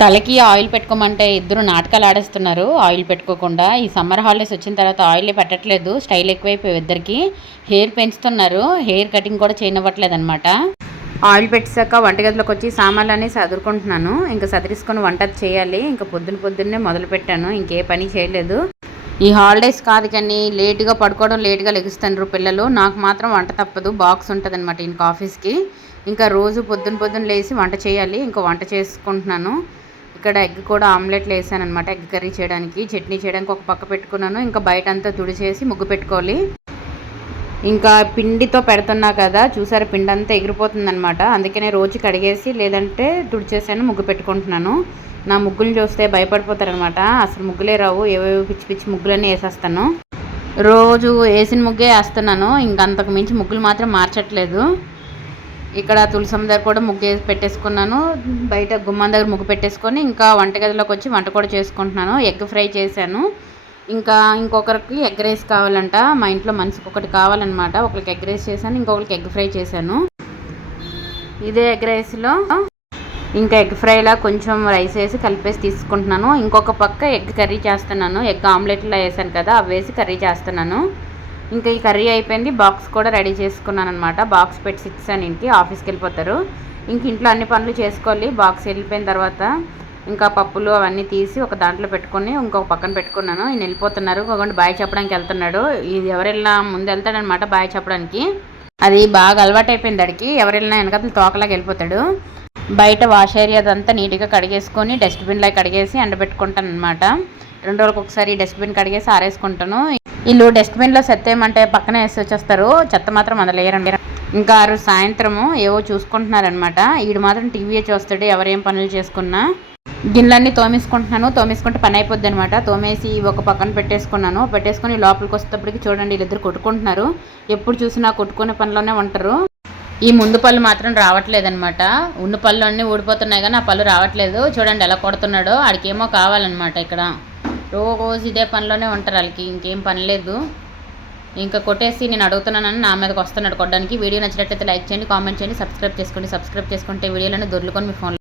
తలకి ఆయిల్ పెట్టుకోమంటే ఇద్దరు నాటకాలు ఆడేస్తున్నారు. ఆయిల్ పెట్టుకోకుండా ఈ సమ్మర్ హాలిడేస్ వచ్చిన తర్వాత ఆయిల్ పెట్టట్లేదు. స్టైల్ ఎక్కువైపోయి ఇద్దరికి హెయిర్ పెంచుతున్నారు. హెయిర్ కటింగ్ కూడా చేయనివ్వట్లేదు అనమాట. ఆయిల్ పెట్టాక వంటగదిలోకి వచ్చి సామాన్లన్నీ సదురుకుంటున్నాను. ఇంకా సదిరించుకొని వంట చేయాలి. ఇంకా పొద్దున్నే మొదలు పెట్టాను. ఇంకే పని చేయలేదు. ఈ హాలిడేస్ కాదు కానీ లేటుగా పడుకోవడం, లేటుగా లెగుస్తున్నారు పిల్లలు. నాకు మాత్రం వంట తప్పదు. బాక్స్ ఉంటుంది అనమాట ఇంకా ఆఫీస్కి. ఇంకా రోజు పొద్దున్న లేచి వంట చేయాలి. ఇంకా వంట చేసుకుంటున్నాను. ఇక్కడ ఎగ్ కూడా ఆమ్లెట్లు వేసాను అనమాట. ఎగ్ కర్రీ చేయడానికి, చట్నీ చేయడానికి ఒక పక్క పెట్టుకున్నాను. ఇంకా బయట అంతా తుడిచేసి ముగ్గు పెట్టుకోవాలి. ఇంకా పిండితో పెడుతున్నా కదా, చూసారా పిండి అంతా ఎగిరిపోతుందనమాట. అందుకనే రోజు కడిగేసి లేదంటే తుడిచేసాను, ముగ్గు పెట్టుకుంటున్నాను. నా ముగ్గులు చూస్తే భయపడిపోతారనమాట. అసలు ముగ్గులే రావు, ఏవేవో పిచ్చి పిచ్చి ముగ్గులన్నీ వేసేస్తాను. రోజు వేసిన ముగ్గే వేస్తున్నాను. ఇంకంతకు మించి ముగ్గులు మాత్రం మార్చట్లేదు. ఇక్కడ తులసమ్మ దగ్గర కూడా ముగ్గు వేసి పెట్టేసుకున్నాను. బయట గుమ్మం దగ్గర ముగ్గు పెట్టేసుకొని ఇంకా వంటగదిలోకి వచ్చి వంట కూడా చేసుకుంటున్నాను. ఎగ్ ఫ్రై చేశాను. ఇంకా ఇంకొకరికి ఎగ్ రైస్ కావాలంట. మా ఇంట్లో మనిషికి ఒకటి కావాలన్నమాట. ఒకరికి ఎగ్ రైస్ చేశాను, ఇంకొకరికి ఎగ్ ఫ్రై చేశాను. ఇదే ఎగ్ రైస్లో ఇంకా ఎగ్ ఫ్రైలా కొంచెం రైస్ వేసి కలిపేసి తీసుకుంటున్నాను. ఇంకొక పక్క ఎగ్ కర్రీ చేస్తున్నాను. ఎగ్ ఆమ్లెట్లో వేసాను కదా, అవి వేసి కర్రీ చేస్తున్నాను. ఇంకా ఈ కర్రీ అయిపోయింది. బాక్స్ కూడా రెడీ చేసుకున్నాను అనమాట. బాక్స్ పెట్టి 6 అని ఇంటికి ఆఫీస్కి వెళ్ళిపోతారు. ఇంక ఇంట్లో అన్ని పనులు చేసుకోవాలి. బాక్స్ వెళ్ళిపోయిన తర్వాత ఇంకా పప్పులు అవన్నీ తీసి ఒక దాంట్లో పెట్టుకొని ఇంకొక పక్కన పెట్టుకున్నాను. ఈయన వెళ్ళిపోతున్నారు. ఒకటి బాయ్ చెప్పడానికి వెళ్తున్నాడు. ఇది ఎవరెళ్ళినా ముందు వెళ్తాడనమాట బాయ్ చెప్పడానికి. అది బాగా అలవాటు అయిపోయింది అడికి. ఎవరెళ్ళినా వెనకాల తోకలాగా వెళ్ళిపోతాడు. బయట వాష్ ఏరియా అదంతా నీట్గా కడిగేసుకొని డస్ట్బిన్లో కడిగేసి ఎండబెట్టుకుంటాను అనమాట. 2 రోజులకు ఒకసారి డస్ట్బిన్ కడిగేసి ఆరేసుకుంటాను. వీళ్ళు డస్ట్బిన్లో చెత్త ఏమంటే పక్కన వేసి వచ్చేస్తారు. చెత్త మాత్రం అందులేరండి. ఇంకా సాయంత్రము ఏవో చూసుకుంటున్నారనమాట. వీడు మాత్రం టీవీ చూస్తాడు ఎవరేం పనులు చేసుకున్నా. గిన్నెలన్నీ తోమేసుకుంటే పని అయిపోద్ది అనమాట. తోమేసి ఒక పక్కన పెట్టేసుకొని లోపలికి వచ్చేటప్పటికి చూడండి వీళ్ళిద్దరు కొట్టుకుంటున్నారు. ఎప్పుడు చూసినా కొట్టుకునే పనిలోనే ఉంటారు. ఈ ముందు పళ్ళు మాత్రం రావట్లేదనమాట. ఉన్న పళ్ళు అన్నీ ఊడిపోతున్నాయి కానీ ఆ పళ్ళు రావట్లేదు. చూడండి ఎలా కొడుతున్నాడో. ఆడికేమో కావాలన్నమాట. ఇక్కడ రోజు ఇదే పనిలోనే ఉంటారు వాళ్ళకి, ఇంకేం పని లేదు. ఇంకా కొట్టేసి నేను అడుగుతున్నానని నా మీదకి వస్తున్నాడు కొట్టడానికి. వీడియో నచ్చినట్లయితే లైక్ చేయండి, కామెంట్ చేయండి, సబ్స్క్రైబ్ చేసుకుంటే వీడియోలను దొర్లుకొని మీ ఫోన్లో